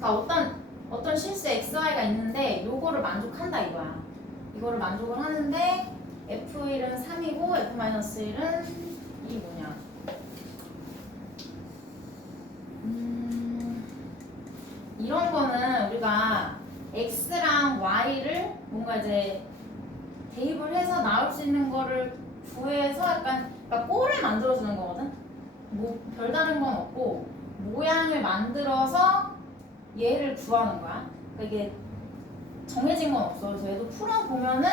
그러니까 어떤 실수 xy가 있는데 요거를 만족한다 이거야. 이거를 만족을 하는데 f1은 3이고 f-1은 이 뭐냐? 이런 거는 우리가 x랑 y를 뭔가 이제 대입을 해서 나올 수 있는 거를 구해서 약간 그러니까 꼴을 만들어주는 거거든. 뭐 별다른 건 없고 모양을 만들어서 얘를 구하는 거야. 그러니까 이게 정해진 건 없어. 그래서 얘도 풀어보면은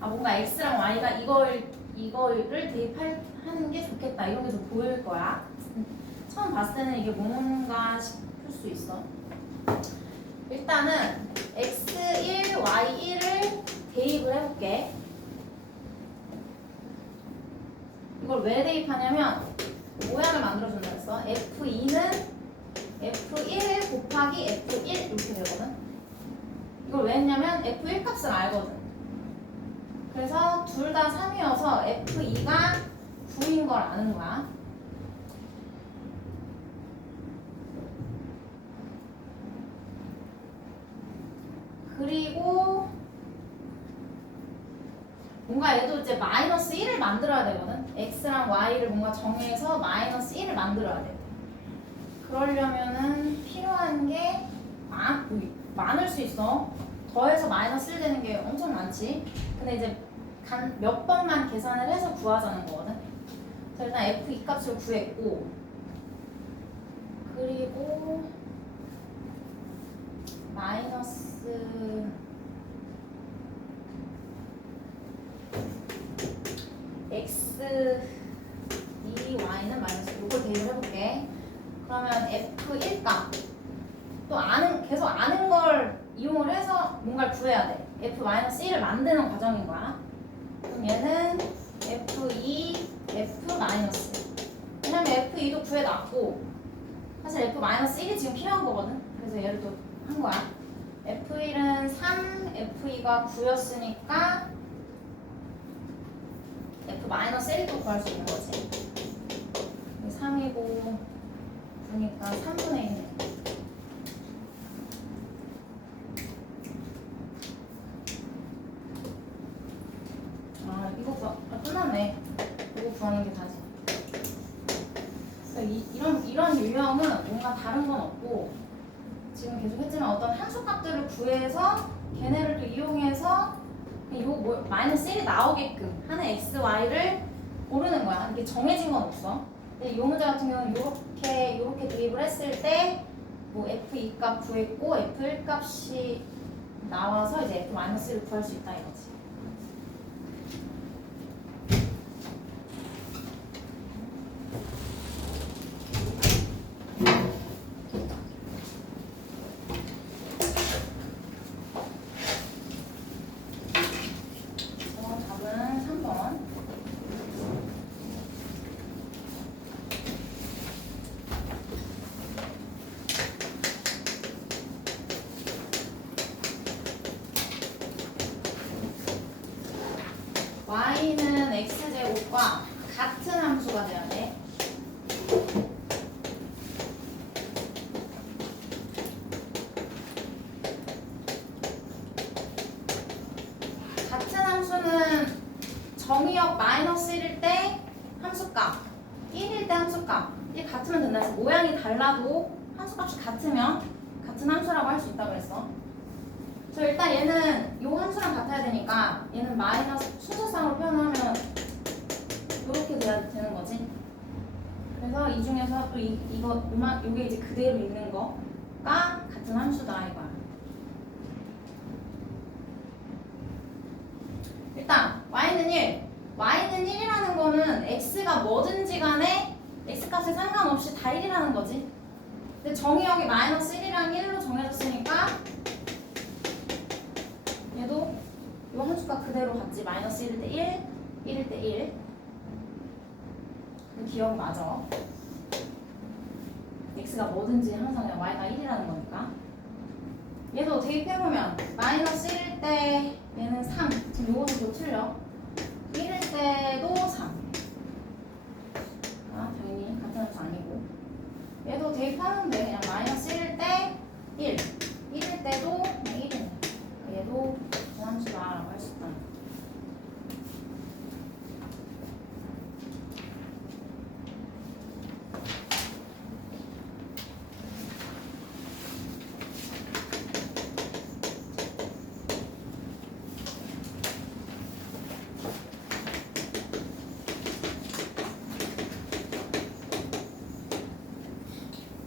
아 뭔가 x랑 y가 이거를 대입하는 게 좋겠다 이런 게 좀 보일 거야. 처음 봤을 때는 이게 뭔가 싶을 수 있어. 일단은 x1, y1을 대입을 해볼게. 이걸 왜 대입하냐면 모양을 만들어준다 했어. f2는 f1 곱하기 f1 이렇게 되거든. 이걸 왜 했냐면 f1 값을 알거든. 그래서 둘 다 3이어서 f2가 9인 걸 아는 거야. 그리고 뭔가 얘도 이제 마이너스 1을 만들어야 되거든. x랑 y를 뭔가 정해서 마이너스 1을 만들어야 돼. 그러려면은 필요한 게 많을 수 있어. 더해서 마이너스 1 되는 게 엄청 많지. 근데 이제 몇 번만 계산을 해서 구하자는 거거든. 그래서 일단 f2 값을 구했고, 그리고 마이너스 x 2y는 마이너스 이걸 대입을 해볼게. 그러면 f1 값 또 계속 아는 걸 이용을 해서 뭔가를 구해야 돼. f-1을 만드는 과정인 거야. 그럼 얘는 f2, f-. 왜냐면 f2도 구해놨고 사실 f-1이 지금 필요한 거거든. 그래서 얘를 또 한 거야. f1은 3, f2가 9였으니까 f-1도 구할 수 있는 거지. 3이고 9니까 3분의 1. 끝났네. 이거 구하는 게 다지. 이런 유형은 뭔가 다른 건 없고 지금 계속 했지만 어떤 함수 값들을 구해서 걔네를 또 이용해서 마이너스 1이 나오게끔 하는 x, y를 고르는 거야. 이게 정해진 건 없어. 근데 이 문제 같은 경우는 이렇게 대입을 했을 때 뭐 f2 값 구했고 f1 값이 나와서 이제 f-1을 구할 수 있다 이거지. 답은 3번. y는 x제곱과 같은 함수가 돼야 돼. 같은 함수는 정의역 마이너스 1일 때 함수값, 1일 때 함수값 이게 같으면 된다 해서 모양이 달라도 함수값이 같으면 같은 함수라고 할 수 있다고 그랬어. 그래서 일단 얘는 이 함수랑 같아야 되니까 얘는 마이너스 순서상으로 표현하면 이렇게 돼야 되는 거지. 그래서 이 중에서 또 요게 이제 그대로 있는 거가 같은 함수다 이거야. 일단 y는 1. y는 1이라는 거는 x가 뭐든지 간에 x값에 상관없이 다 1이라는 거지. 근데 정의역이 마이너스 1이랑 1로 정해졌으니까 얘도 이 함수값 그대로 같지. 마이너스 1일 때 1, 1일 때 1. 기억 맞아. x가 뭐든지 항상 그냥 y가 1이라는 거니까. 얘도 대입해보면 마이너스 1일 때 얘는 3. 지금 요거는 또 틀려. 1일 때도 3. 당연히 같은 함수 아니고. 얘도 대입하는데 그냥 마이너스 1일 때 1.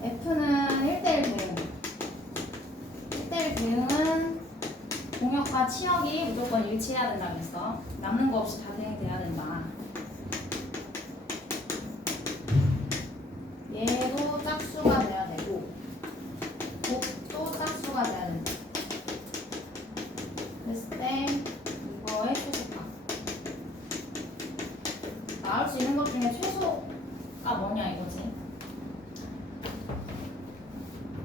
F는 1대1 대응. 1대1 대응은 공역과 치역이 무조건 일치해야 된다 그랬어. 남는 거 없이 다 대응이 돼야 된다. 얘도 짝수가 돼야 되고 곱도 짝수가 돼야 된다. 그랬을 때 이거의 최소값. 나올 수 있는 것 중에 최소가 뭐냐 이거지.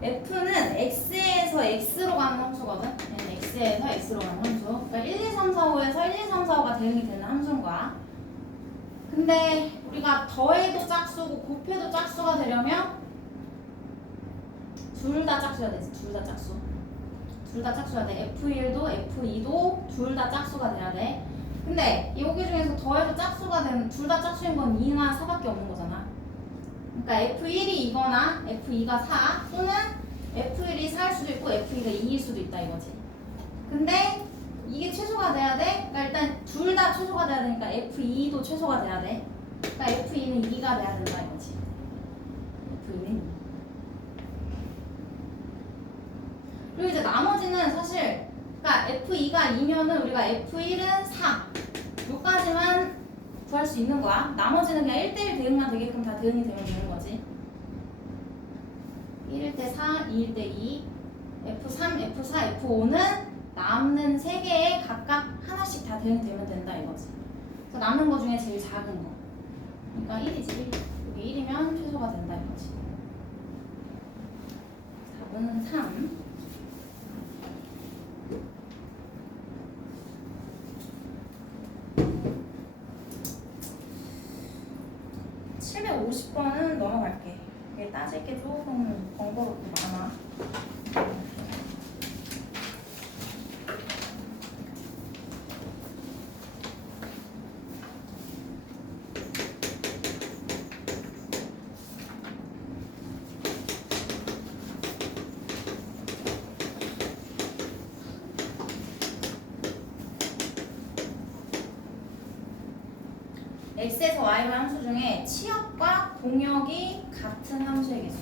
F는 X에서 X로 가는 함수거든. X에서 X로 가는 함수. 그러니까 1, 2, 3, 4, 5에서 1, 2, 3, 4, 5가 대응이 되는 함수인 거야. 근데 우리가 더해도 짝수고 곱해도 짝수가 되려면 둘 다 짝수가 되지. 둘 다 짝수. 둘 다 짝수가 돼. F1도 F2도 둘 다 짝수가 돼야 돼. 근데 여기 중에서 더해도 짝수가 되는 둘 다 짝수인 건 2나 4밖에 없는 거잖아. 그러니까 F1이 2거나 F2가 4 또는 F1이 4일 수도 있고 F2가 2일 수도 있다 이거지. 근데 이게 최소가 돼야 돼. 그러니까 일단 둘 다 최소가 돼야 되니까 F2도 최소가 돼야 돼. 그러니까 F2는 2가 돼야 된다 이거지. F2는 2. 그리고 이제 나머지는 사실 그러니까 F2가 2면은 우리가 F1은 4 요까지만 구할 수 있는 거야. 나머지는 그냥 1대1 대응만 되게끔 다 대응이 되면 되는 거지. 1일 때 4, 2일 때 2, F3, F4, F5는 남는 3개에 각각 하나씩 다 대응되면 된다 이거지. 그래서 남는 거 중에 제일 작은 거. 그러니까 1이지. 1. 여기 1이면 최소가 된다 이거지. 4분은 3. 750번은 넘어갈게. 이게 따질 게 조금 번거롭고 많아. X에서 Y로 함수 중에 치역과 공역이 같은 함수의 개수.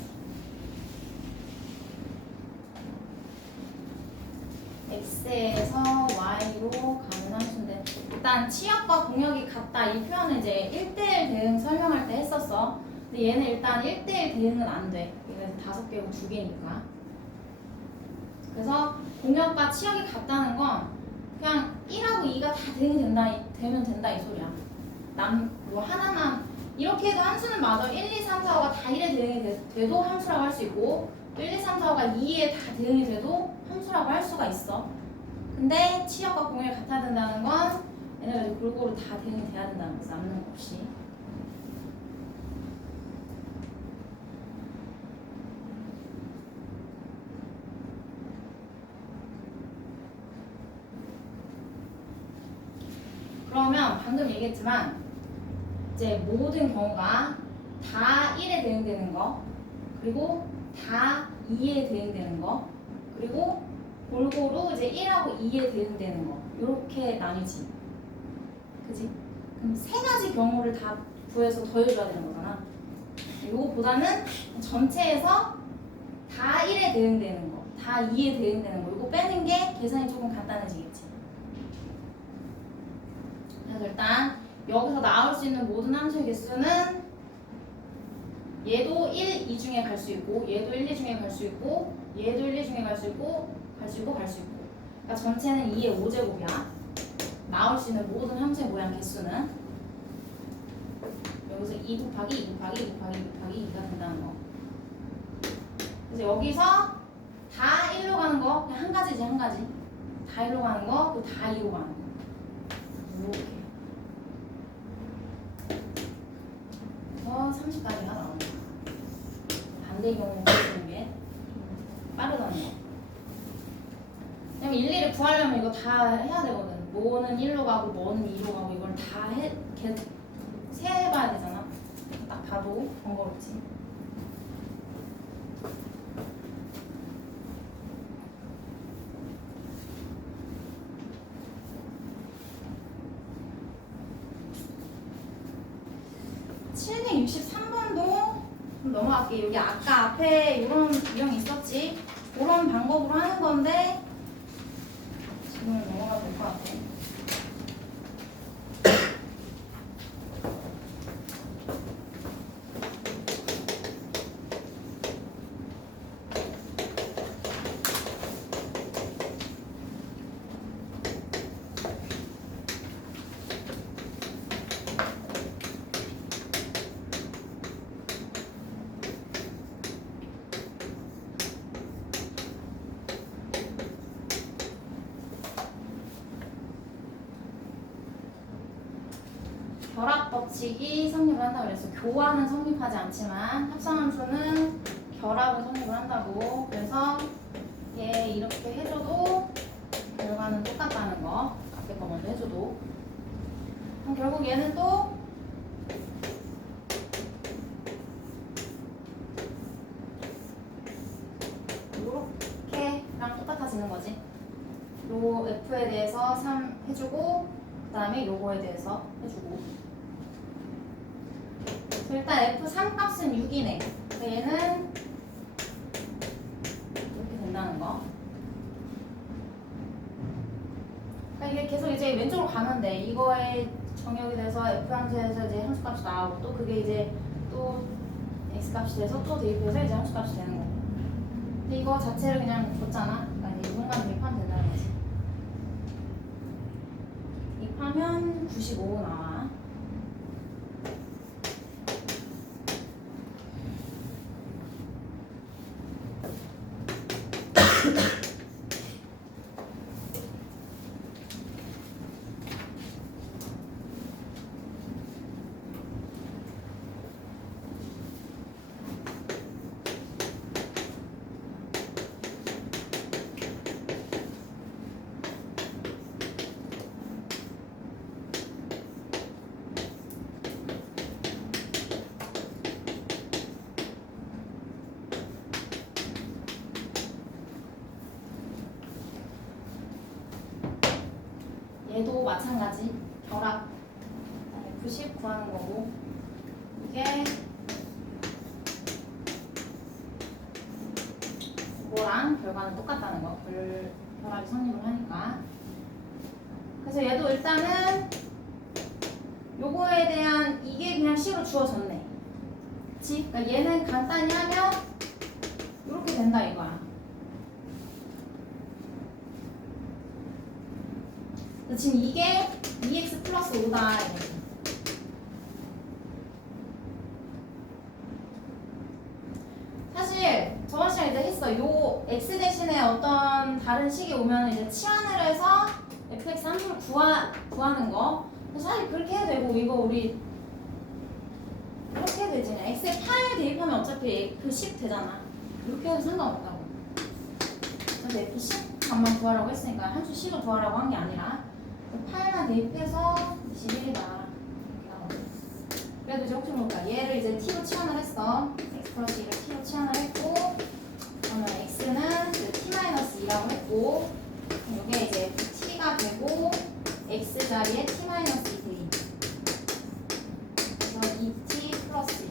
X에서 Y로 가는 함수인데 일단 치역과 공역이 같다 이 표현은 이제 1대1 대응 설명할 때 했었어. 근데 얘는 일단 1대1 대응은 안 돼. 얘는 5개고 2개니까. 그래서 공역과 치역이 같다는 건 그냥 1하고 2가 다 대응이 되면 된다 이 소리야. 뭐 하나만 이렇게 해도 함수는 맞아. 1, 2, 3, 4, 5가 다 1에 대응이 돼도 함수라고 할 수 있고 1, 2, 3, 4, 5가 2에 다 대응이 돼도 함수라고 할 수가 있어. 근데 치역과 공역이 같아야 된다는 건 얘네가 골고루 다 대응이 돼야 된다는 거지. 남는 거 없이. 그러면 방금 얘기했지만 이제 모든 경우가 다 1에 대응되는 거 그리고 다 2에 대응되는 거 그리고 골고루 이제 1하고 2에 대응되는 거 이렇게 나뉘지. 그치? 그럼 세 가지 경우를 다 구해서 더해줘야 되는 거잖아. 이거보다는 전체에서 다 1에 대응되는 거, 다 2에 대응되는 거 이거 빼는 게 계산이 조금 간단해지겠지. 그래서 일단 여기서 나올 수 있는 모든 함수의 개수는 얘도 1, 2 중에 갈 수 있고 얘도 1, 2 중에 갈 수 있고 얘도 1, 2 중에 갈 수 있고 갈 수 있고 갈 수 있고 그러니까 전체는 2의 5제곱이야. 나올 수 있는 모든 함수의 모양 개수는 여기서 2 곱하기 2 곱하기 2 곱하기 2 곱하기 2가 된다는 거. 그래서 여기서 다 1로 가는 거 그냥 한 가지지 한 가지. 다 1로 가는 거 그리고 다 2로 가는 거. 이렇게. 30까지가 나옵니다. 반대 경우 보시는 게 빠르다는 거. 왜냐면 일일이 구하려면 이거 다 해야 되거든. 뭐는 1로 가고 뭐는 2로 가고 이걸 다 세봐야 되잖아. 딱 봐도 번거롭지. 넘어갈게. 여기 아까 앞에 이런 유형 있었지? 그런 방법으로 하는 건데 지금 넘어가도 될 것 같아. 결합 법칙이 성립을 한다고 그랬어. 교환은 성립하지 않지만 합성함수는 결합은 성립을 한다고. 그래서 얘 이렇게 해줘도 결과는 똑같다는 거. 앞에 거 먼저 해줘도. 그럼 결국 얘는 또 요렇게랑 똑같아지는 거지. 요 F에 대해서 3 해주고 그 다음에 요거에 대해서 해주고. 일단 F3 값은 6이네. 얘는 이렇게 된다는 거. 그러니까 이게 계속 이제 왼쪽으로 가면 돼. 이거의 정역이 돼서 F 함수에서 이제 함수값이 나오고 또 그게 이제 또 X 값이 돼서 또 대입해서 이제 함수값이 되는 거고. 근데 이거 자체를 그냥 줬잖아. 그러니까 이제 이것만 대입하면 된다는 거지. 대입하면 95 나와. 얘도 마찬가지. 결합 F10 구하는 거고 이게 이거랑 결과는 똑같다는 거. 결합이 성립을 하니까. 그래서 얘도 일단은 요거에 대한 이게 그냥 C로 주어졌네. 그치? 그러니까 얘는 간단히 하면 이렇게 된다 이거야. 지금 이게 2x 플러스 5다 이거지. 사실 저번 시간에 이제 했어. 요 x 대신에 어떤 다른 식이 오면 이제 치환을 해서 fx 함수를 구하는 거. 사실 그렇게 해도 되고 이거 우리 이렇게 해도 되지. x에 8 대입하면 어차피 f10 되잖아. 이렇게 해도 상관없다고. 그래서 f10 값만 구하라고 했으니까 함수 10을 구하라고 한 게 아니라 8만 대입해서 21이다. 그래도 이제 혹시 모를까. 얘를 이제 t로 치환을 했어. x 플러스 2를 t로 치환을 했고, 그러면 x는 t-2라고 했고, 이게 이제 t가 되고, x 자리에 t-2 대입. 그래서 2t 플러스 2.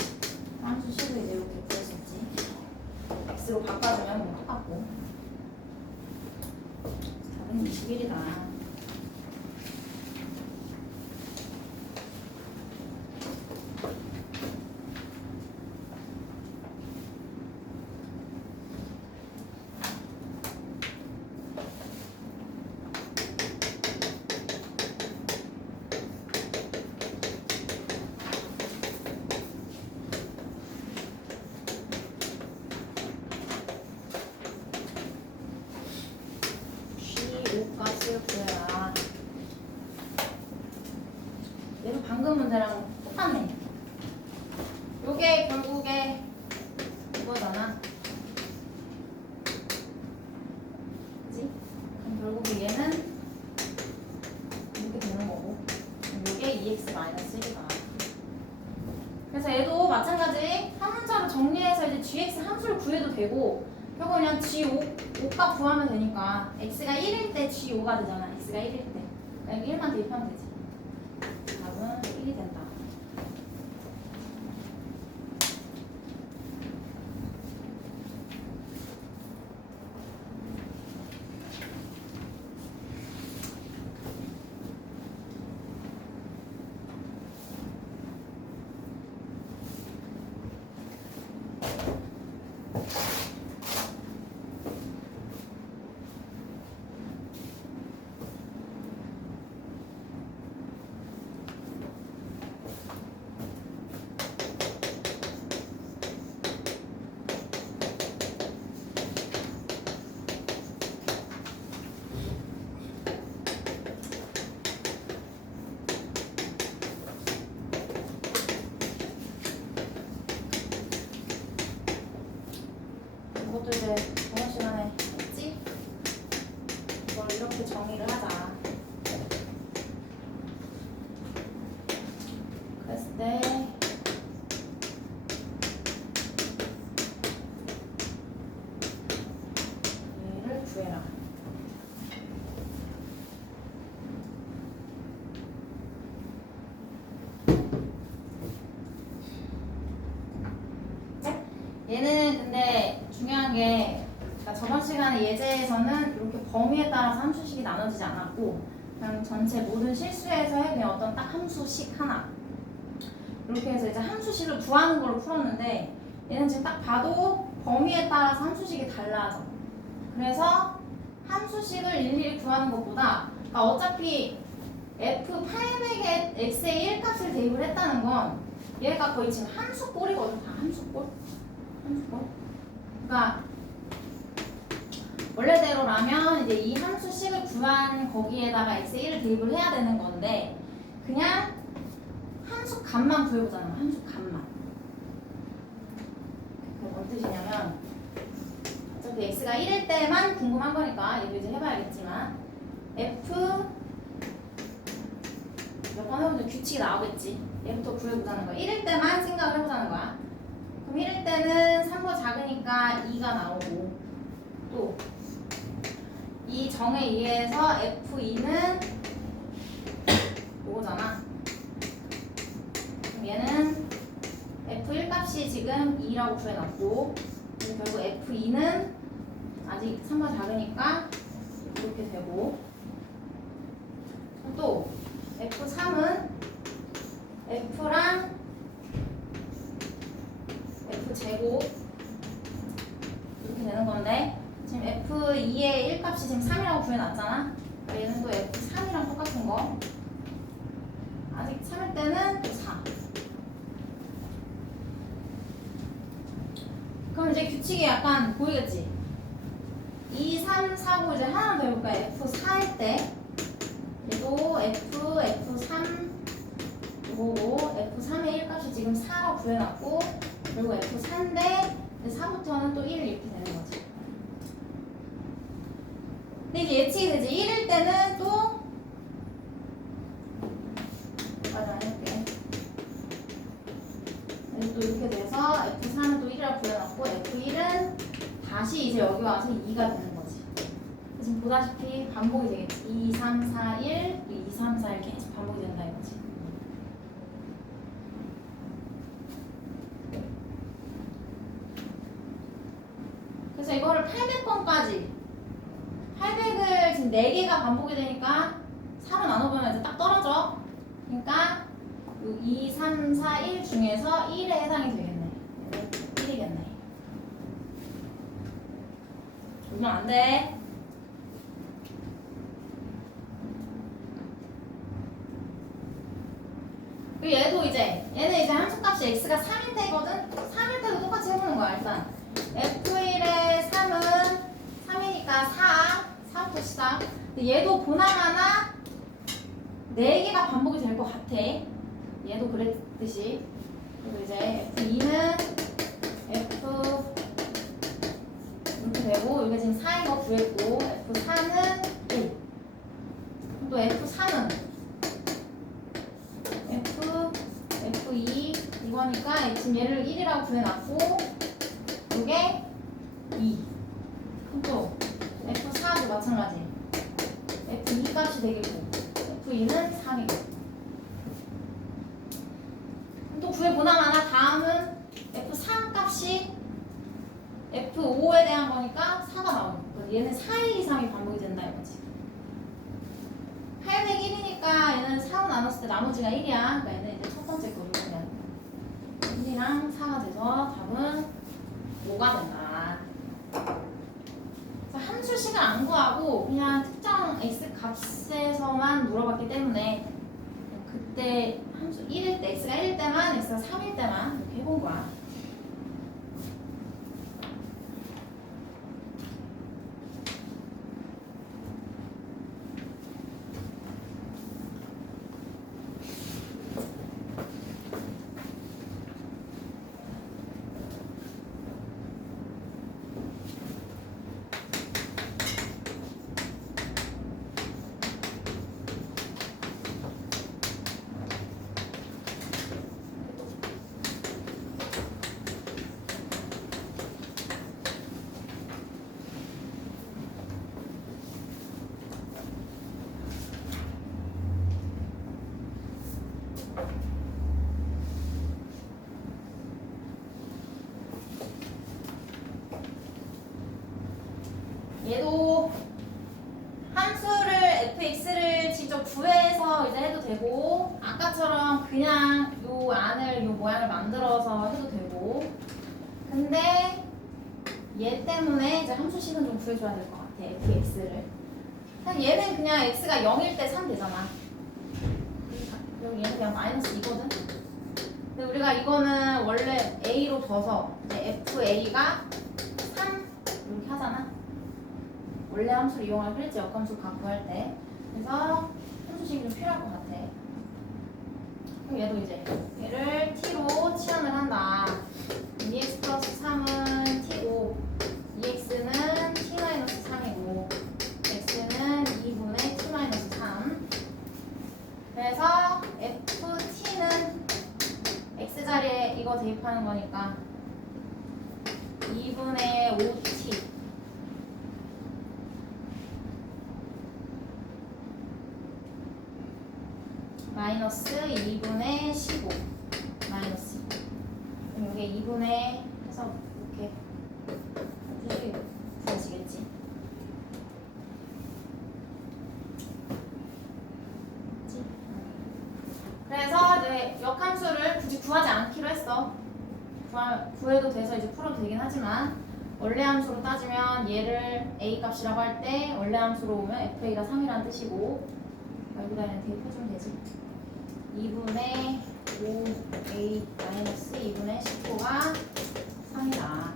함수 식을 이제 이렇게 구할 수 있지. x로 바꿔주면 뭐 똑같고. 답은 21이다. 값을 구해라. 얘도 방금 문제랑 똑같네. 요게 결국에 이거잖아. 그치? 그럼 결국에 얘는 이렇게 되는 거고, 요게 2x-1이다. 그래서 얘도 마찬가지 한 문자로 정리해서 이제 gx 함수를 구해도 되고, 결국 그냥 g5값 구하면 되니까 x가 1일 때 g5가 되잖아. x가 1일 때. 여기 1만 대입하면 되지. 답은 1이 된다. 이것도 이제 저번 시간에 했지? 이걸 이렇게 정의를 하자. 그랬을 때 얘를 구해라. 얘는 근데 중요한 게 그러니까 저번 시간에 예제에서는 이렇게 범위에 따라서 함수식이 나눠지지 않았고 그냥 전체 모든 실수에서의 그냥 어떤 딱 함수식 하나 이렇게 해서 이제 함수식을 구하는 걸로 풀었는데 얘는 지금 딱 봐도 범위에 따라서 함수식이 달라져. 그래서 함수식을 일일이 구하는 것보다 그러니까 어차피 f800에 x의 1값을 대입을 했다는 건 얘가 거의 지금 함수꼴이거든. 다 함수꼴. 그러니까 원래대로라면 이제 이 함수식을 구한 거기에다가 x1을 대입을 해야 되는 건데 그냥 함수 값만 구해보잖아. 함수 값만. 그게 뭔 뜻이냐면 어차피 x가 1일 때만 궁금한 거니까 얘도 이제 해봐야겠지만 f 몇 번 해보면 규칙이 나오겠지. 얘부터 구해보자는 거야. 1일 때만 생각을 해보자는 거야. 그럼 1일 때는 3보 작으니까 2가 나오고 또 이 정에 의해서 F2는 요거잖아. 그럼 얘는 F1 값이 지금 2라고 구해놨고 그리고 결국 F2는 아직 3보 작으니까 이렇게 되고 또 F3은 F랑 F제곱 이렇게 되는 건데 지금 F2의 1값이 지금 3이라고 구해놨잖아. 얘는 또 F3이랑 똑같은 거. 아직 3일 때는 또 4. 그럼 이제 규칙이 약간 보이겠지? 2, 3, 4고 이제 하나 더 해볼까? F4일 때 얘도 F3 이거고 F3의 1값이 지금 4라고 구해놨고 그리고 F4인데 4부터는 또 1 이렇게 되는 거지. 근데 이제 예측이 되지. 1일 때는 또 맞아 해볼게. 또 이렇게 돼서 F4는 또 1이라고 구해놨고 F1은 다시 이제 여기 와서 2가 되는 거지. 지금 보다시피 반복이 되겠지. 2, 3, 4, 1, 2, 3, 4 이렇게 계속 반복이 된다 이거지. 그래서 이거를 800번까지 800을 지금 4개가 반복이 되니까 4로 나눠보면 이제 딱 떨어져. 그러니까 2, 3, 4, 1 중에서 1에 해당이 되겠네. 1이겠네. 그러면 안 돼. 그리고 얘도 이제 얘는 이제 함수값이 x가 3일 때거든. 3일 때도 똑같이 해보는 거야. 일단 f1의 3은 3이니까 4부터 시작. 근데 얘도 보나마나 4개가 반복이 될 것 같아. 얘도 그랬듯이. 그리고 이제 F2는 F 이렇게 되고 이게 지금 4인 거 구했고 F4는 1. 또 F3은 F2 이거니까 지금 얘를 1이라고 구해놨고 이게 2. 그럼 또 F4도 마찬가지. F2 값이 되겠고 F2는 3이고 또 구해보나마나 다음은 F3 값이 F5에 대한 거니까 4가 나오는 거야. 얘는 4일 이상이 반복이 된다 이거지. 801이니까 얘는 4로 나눴을 때 나머지가 1이야. 그러니까 얘는 이제 첫 번째 거로 그냥 1이랑 4가 돼서 답은 5가 된다. 그래서 함수식을 안 구하고 그냥 특정 x 값에서만 물어봤기 때문에 그때 함수 1일 때 x가 1일 때만 x가 3일 때만 이렇게 해본 거야. 얘도 함수를 fx를 직접 구해서 이제 해도 되고 아까처럼 그냥 요 안을 요 모양을 만들어서 해도 되고 근데 얘 때문에 이제 함수식은 좀 구해줘야 될 것 같아 fx를. 얘는 그냥 x가 0일 때 3 되잖아. 여기 얘는 그냥 마이너스 2거든. 근데 우리가 이거는 원래 a로 둬서 이제 fa가 3 이렇게 하잖아. 원래 함수를 이용하기로 했지 역함수 구할 때. 그래서 함수식이 좀 필요할 것 같아. 그럼 얘도 이제 얘를 t로 치환을 한다. 2x 플러스 3은 t고 2x는 t-3이고 x는 2분의 t-3. 그래서 ft는 x자리에 이거 대입하는 거니까 2분의 5t 마이너스 2분의 15 마이너스 2. 그럼 이게 2분의 해서 이렇게 수식이 구해지겠지. 그치? 그래서 이제 역함수를 굳이 구하지 않기로 했어. 구해도 돼서 이제 풀어도 되긴 하지만 원래 함수로 따지면 얘를 a 값이라고 할 때 원래 함수로 오면 fa가 3이라는 뜻이고 여기다 그냥 대입해주면 되지. 2분의 5a 마이너스 2분의 19가 3이다.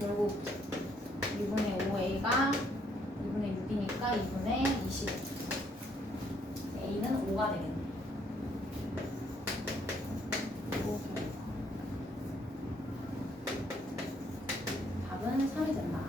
결국 2분의 5a가 2분의 6이니까 2분의 20. a는 5가 되겠네. 답은 3이 된다.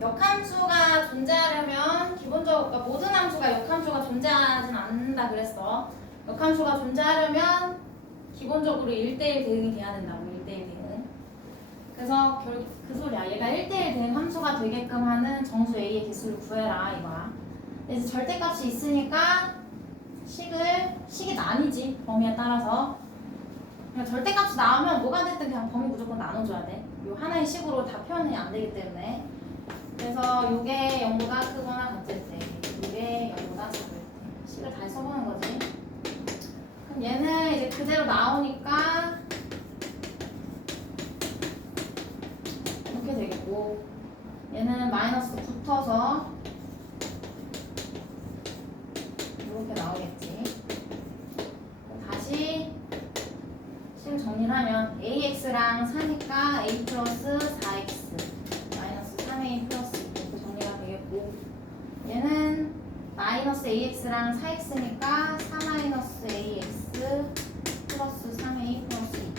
역함수가 존재하려면 기본적으로 그러니까 모든 함수가 역함수가 존재하진 않는다 그랬어. 역함수가 존재하려면 기본적으로 1대1 대응이 돼야 된다고. 1대1 대응. 그래서 결국 그 소리야. 얘가 1대1 대응 함수가 되게끔 하는 정수 A의 개수를 구해라 이거야. 이제 절대값이 있으니까 식이 나뉘지 범위에 따라서. 그냥 절대값이 나오면 뭐가 됐든 그냥 범위 무조건 나눠줘야 돼. 요 하나의 식으로 다 표현이 안 되기 때문에. 그래서 요게 0보다 크거나 같을 때, 요게 0보다 작을 때 식을 다시 써보는 거지. 그럼 얘는 이제 그대로 나오니까 이렇게 되겠고 얘는 마이너스 붙어서 이렇게 나오겠지. 다시 식을 정리를 하면 ax랑 4니까 a 플러스 4x 마이너스 3a 플러스 2 이렇게 정리가 되겠고 얘는 마이너스 ax랑 4x니까 4 마이너스 ax 플러스 3a 플러스 2.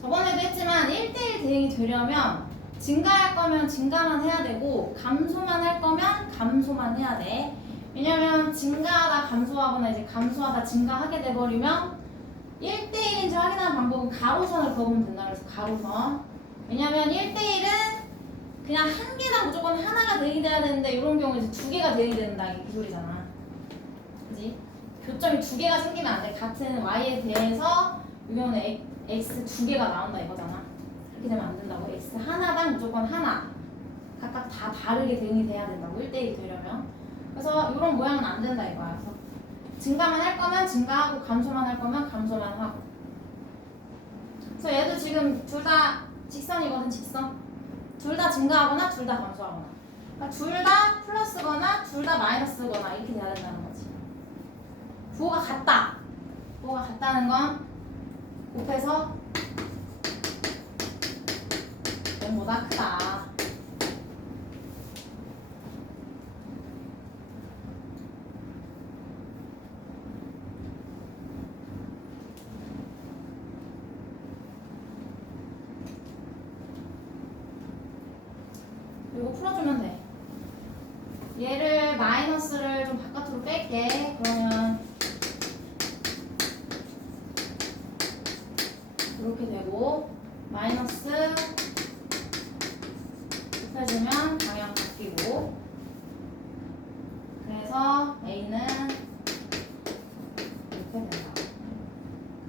저번에도 했지만 1대1 대응이 되려면 증가할 거면 증가만 해야 되고 감소만 할 거면 감소만 해야 돼. 왜냐면 증가하다 감소하거나 이제 감소하다 증가하게 돼버리면 1대1인지 확인하는 방법은 가로선을 그어보면 된다. 그래서 가로선. 왜냐면 1대1은 그냥 한 개당 무조건 하나가 대응이 돼야 되는데 이런 경우 이제 두 개가 대응이 된다. 이게 그 소리잖아. 그지? 교점이 두 개가 생기면 안 돼. 같은 y에 대해서 이 경우는 x 두 개가 나온다 이거잖아. 그렇게 되면 안 된다고. x 하나당 무조건 하나. 각각 다 다르게 대응이 돼야 된다고. 1대1이 되려면. 그래서 이런 모양은 안 된다 이거야. 그래서 증가만 할 거면 증가하고 감소만 할 거면 감소만 하고. 그래서 얘도 지금 둘 다 직선이거든. 직선. 둘 다 증가하거나 둘 다 감소하거나. 그러니까 둘 다 플러스거나 둘 다 마이너스거나 이렇게 돼야 된다는 거지. 부호가 같다. 부호가 같다는 건 곱해서 보다 크다. 이거 풀어주면 돼. 얘를 마이너스를 좀 바깥으로 뺄게. 그러면 이렇게 되고 마이너스 곱해주면 방향 바뀌고 그래서 A는 이렇게 된다.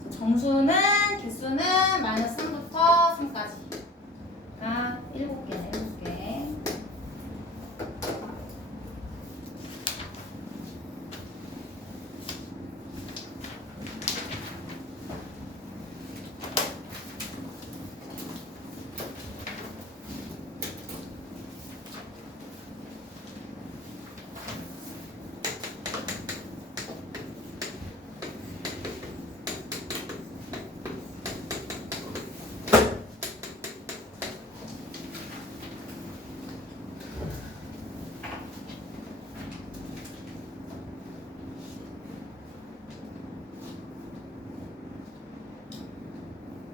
그래서 정수는 개수는 마이너스 3부터 3까지. 아, 7개네, 7개.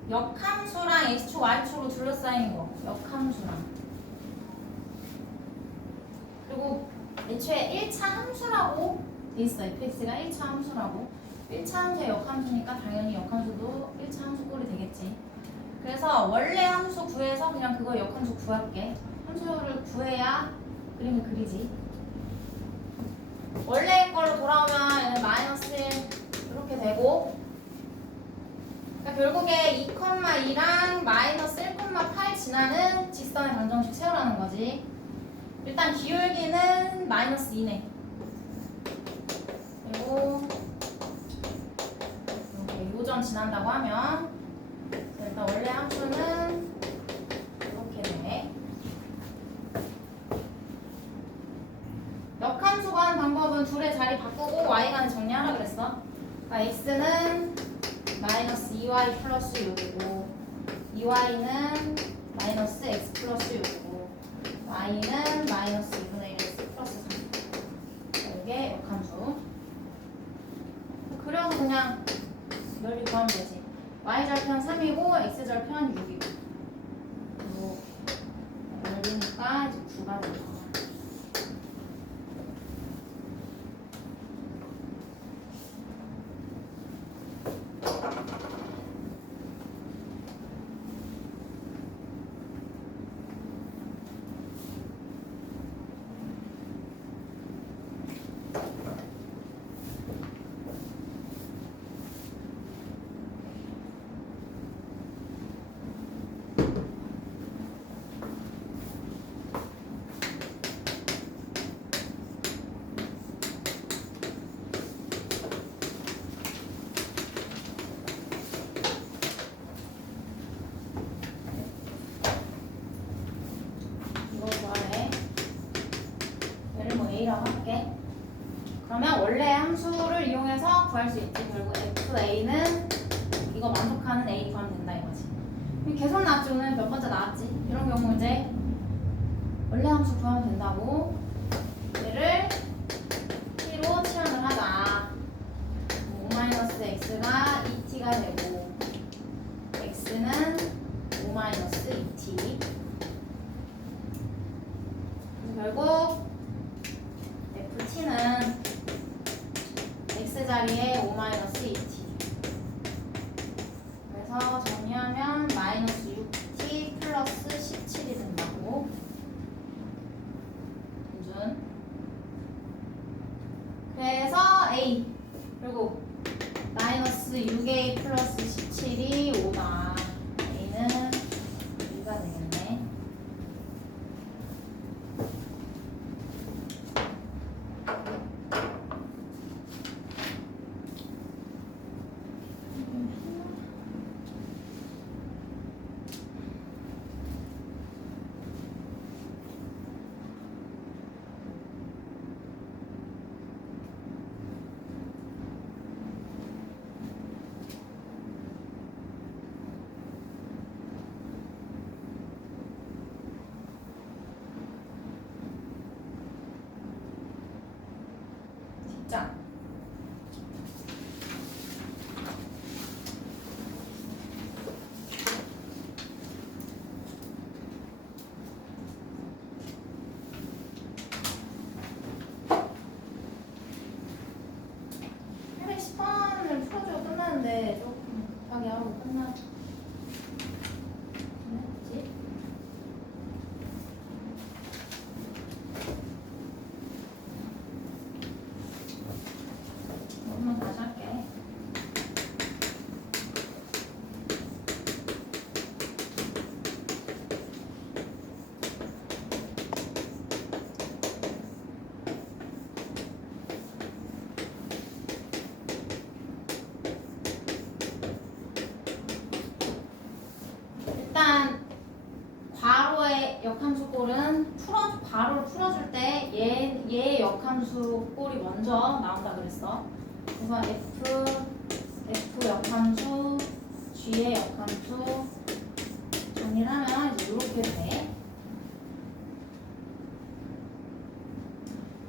역함수랑 x축, y축으로 둘러싸인 거. 역함수랑. 그리고 애초에 1차 함수라고 돼 있어. fx가 1차 함수라고. 1차 함수의 역함수니까 당연히 역함수도 1차 함수 꼴이 되겠지. 그래서 원래 함수 구해서 그냥 그거 역함수 구할게. 함수를 구해야 그림을 그리지. 원래 걸로 돌아오면 얘는 마이너스 1 이렇게 되고, 그러니까 결국에 2,2랑 마이너스 1,8 지나는 직선의 방정식 세우라는 거지. 일단 기울기는 마이너스 2네. 그리고 이렇게 요점 지난다고 하면 일단 원래 함수는 이렇게 되네. 역함수 구하는 방법은 둘의 자리 바꾸고 y간을 정리하라 그랬어. 그러니까 x는 마이너스 2y 플러스 6이고 2y는 마이너스 x 플러스 6이고 y는 마이너스 2분의 1 x 플러스 3. 이게 역함수. 그래서 그냥 넓이 구하면 되지. y절편 3이고 x절편 6이고 그리고 넓이니까 이제 9가 되고. A라고 할게. 그러면 원래 함수를 이용해서 구할 수 있지. 결국 FA는 이거 만족하는 A 구하면 된다 이거지. 계속 나왔지. 오늘 몇 번째 나왔지. 이런 경우 이제 원래 함수 구하면 된다고. 얘를 t로 치환을 하자. 5-x가 2t가 되고 x는 5-2t. 결국 ft는 x자리에 5-2t. 그래서 정리하면 마이너스 6t 플러스 17이 된다고. 기준. 그래서 a. 그리고 마이너스 6a 플러스 17이 5다. a는 2가 되겠네. 끝났지? 한번 다시 할게. 일단 괄호의 역함수 꼴은 괄호를 풀어줄 때 얘의 역함수 꼴이 먼저 나온다 그랬어. 그래서 F 역함수, G의 역함수 정리를 하면 이제 이렇게 돼.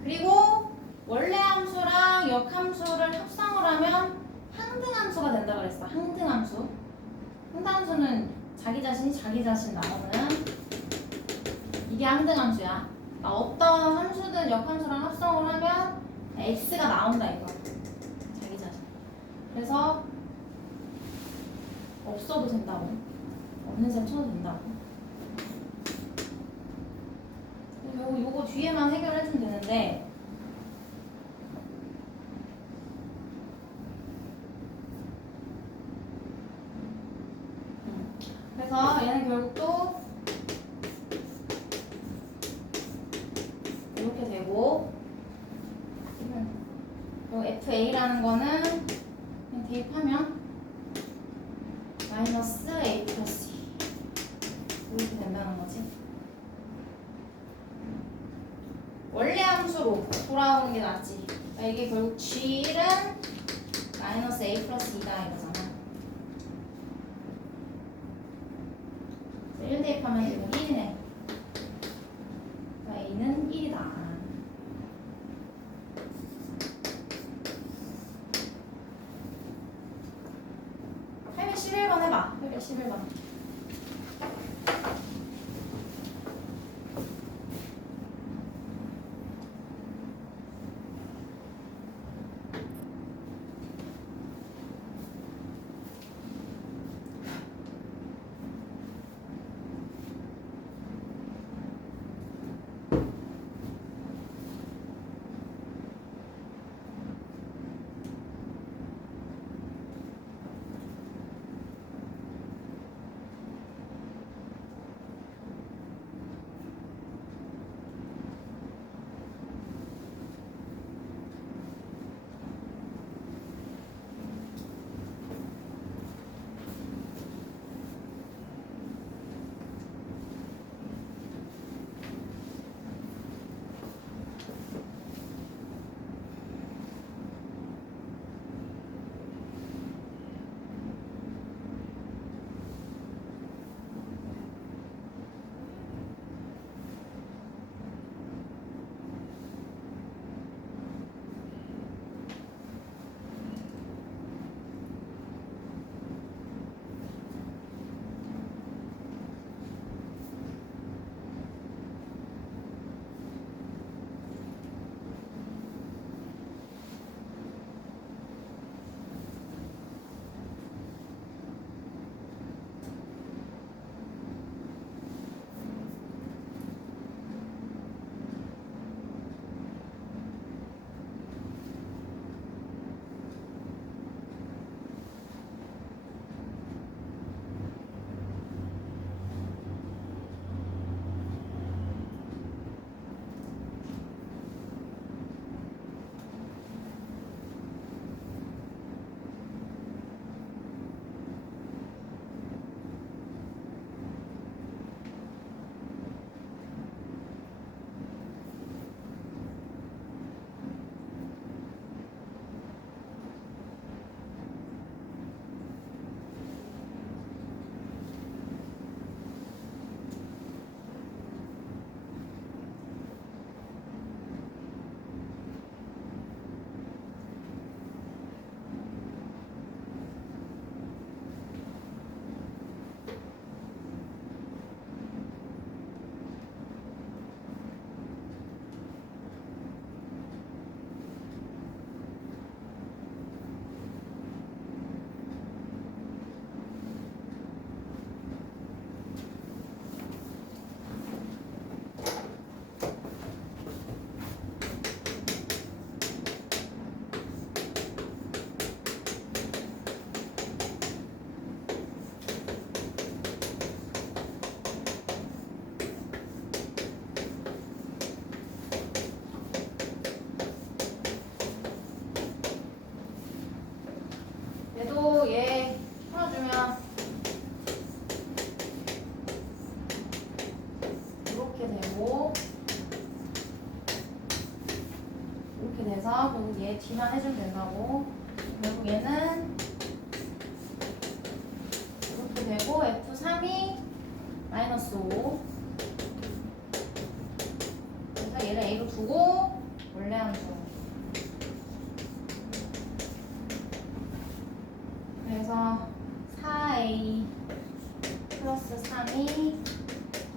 그리고 원래 함수랑 역함수를 합성을 하면 항등함수가 된다 그랬어. 항등함수. 항등함수는 자기 자신 나오는 이게 항등함수야. 그러니까 어떤 함수든 역함수랑 합성을 하면 x가 나온다 이거. 자기 자신. 그래서 없어도 된다고. 없는 셈 쳐도 된다고. 요거 뒤에만 해결해주면 되는데 그래서 얘는 결국 또 이렇게 되고 요 FA라는 거는 그냥 대입하면 마이너스 A 플러스 이렇게 된다는 거지. 원래 함수로 돌아오는 게 낫지. 그러니까 이게 결국 G는 마이너스 A 플러스 2다 이거잖아. 1 대입하면 이거 1이네. A는 1이다. 할배 11번 해봐. 할배 11번. 그리고 얘 풀어주면 이렇게 되고 이렇게 돼서 결국 얘 D만 해주면 된다고. 결국 얘는 이렇게 되고 F3이 마이너스 5. 그래서 얘를 A로 두고 원래 함수. 그래서 4A 플러스 3이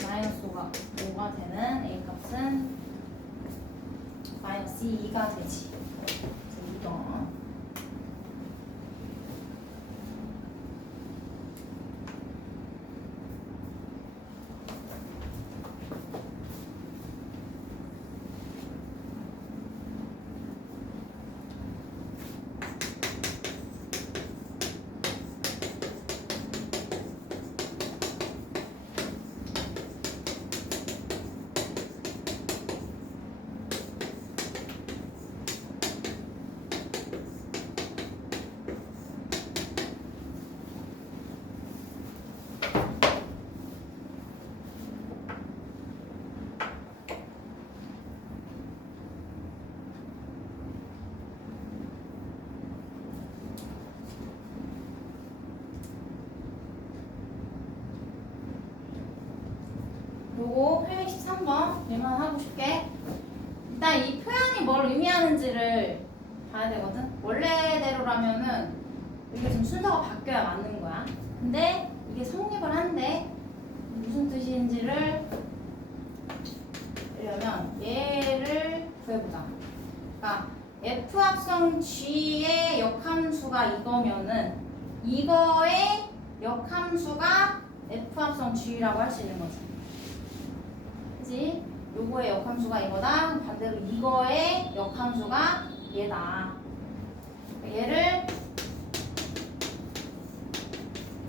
마이너스 5가 되는 A 값은 마이너스 2가 되지. 그래서 2번. 요거 813번 얘만 하고 싶게. 일단 이 표현이 뭘 의미하는지를 봐야 되거든. 원래대로라면은 이게 지금 순서가 바뀌어야 맞는 거야. 근데 이게 성립을 한데 무슨 뜻인지를 보려면 얘를 구해보자. 그러니까 F 합성 G의 역함수가 이거면은 이거의 역함수가 F 합성 G라고 할 수 있는 거지. 그치? 요거의 역함수가 이거다. 반대로 이거의 역함수가 얘다. 얘를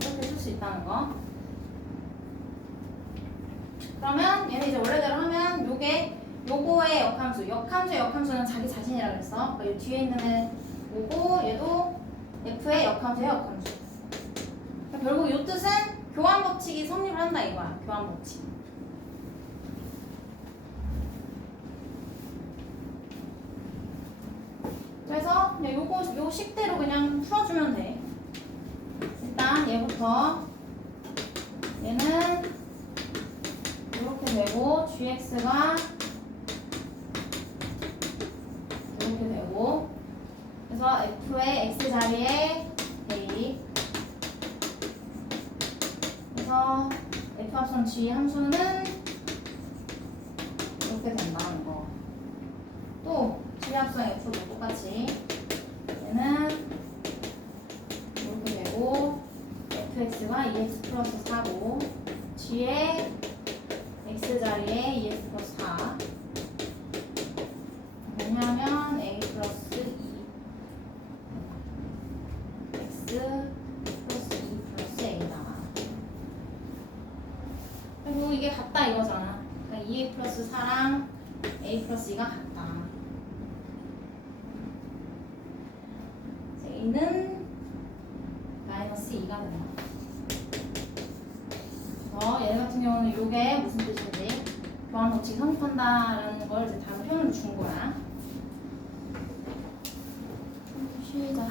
이렇게 쓸 수 있다는 거. 그러면 얘는 이제 원래대로 하면 요거의 역함수는 자기 자신이라 그랬어. 그러니까 이 뒤에 있는 애 요거 얘도 F의 역함수의 역함수. 그러니까 결국 요 뜻은 교환 법칙이 성립을 한다 이거야. 교환 법칙. 그래서 그냥 요 식대로 그냥 풀어주면 돼. 일단 얘부터 얘는 이렇게 되고 gx가 이렇게 되고 그래서 f의 x 자리에 대입. 그래서 f 합성 g 함수는 이렇게 된다는 거. 또 g 합성 f도 똑같이 얘는 이렇게 되고 fx가 2x 플러스 4고 g의 x 자리에 2x 플러스 4. 왜냐하면 a 플러스 2 x 플러스 2 플러스 a다. 그리고 이게 같다 이거잖아. 그러니까 2a 플러스 4랑 a 플러스 2가 같다. a는 마이너스 2가 된다. 얘 같은 경우는 이게 무슨 뜻인지 교환 법칙 성립한다라는 걸 이제 다른 표현으로 준 거야. 시작.